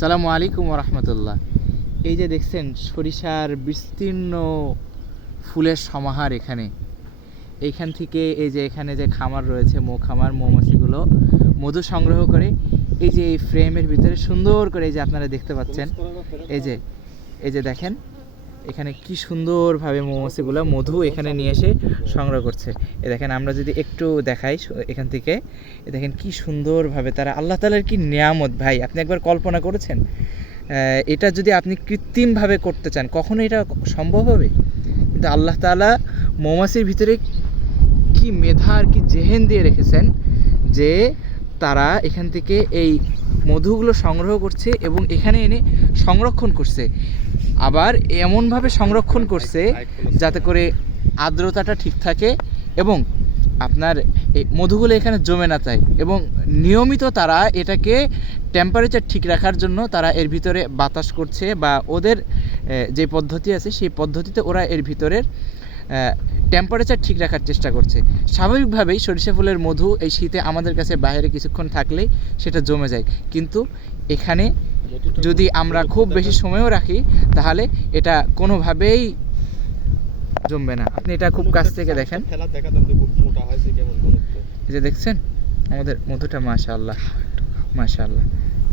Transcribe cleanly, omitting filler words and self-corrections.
আসসালামু আলাইকুম রহমতুল্লাহ। এই যে দেখছেন সরিষার বিস্তীর্ণ ফুলের সমাহার এইখান থেকে এই যে এখানে যে খামার রয়েছে, খামার মৌমাছিগুলো মধু সংগ্রহ করে এই যে এই ফ্রেমের ভিতরে সুন্দর করে এই যে আপনারা দেখতে পাচ্ছেন, এই যে দেখেন এখানে কি সুন্দরভাবে মৌমাছিগুলো মধু এখানে নিয়ে এসে সংগ্রহ করছে। এ দেখেন, আমরা যদি একটু দেখাই এখান থেকে, দেখেন কি সুন্দরভাবে তারা, আল্লাহ তাআলার কি নিয়ামত ভাই, আপনি একবার কল্পনা করেছেন? এটা যদি আপনি কৃত্রিমভাবে করতে চান কখনো এটা সম্ভব হবে? কিন্তু আল্লাহ তাআলা মৌমাছির ভিতরে কি মেধা আর কি জেহেন দিয়ে রেখেছেন যে তারা এখান থেকে এই মধুগুলো সংগ্রহ করছে এবং এখানে এনে সংরক্ষণ করছে। আবার এমনভাবে সংরক্ষণ করছে যাতে করে আর্দ্রতাটা ঠিক থাকে এবং আপনার এই মধুগুলো এখানে জমে না যায়। এবং নিয়মিত তারা এটাকে টেম্পারেচার ঠিক রাখার জন্য তারা এর ভিতরে বাতাস করছে, বা ওদের যে পদ্ধতি আছে সেই পদ্ধতিতে ওরা এর ভিতরের টেম্পারেচার ঠিক রাখার চেষ্টা করছে। স্বাভাবিকভাবেই সরিষা ফুলের মধু এই শীতে আমাদের কাছে বাইরে কিছুক্ষণ থাকলেই সেটা জমে যায়, কিন্তু এখানে যদি আমরা খুব বেশি সময়ও রাখি তাহলে এটা কোনোভাবেই জমবে না। আপনি এটা খুব কাছ থেকে দেখেন, এই যে দেখছেন আমাদের মধুটা, মাশাআল্লাহ মাশাআল্লাহ।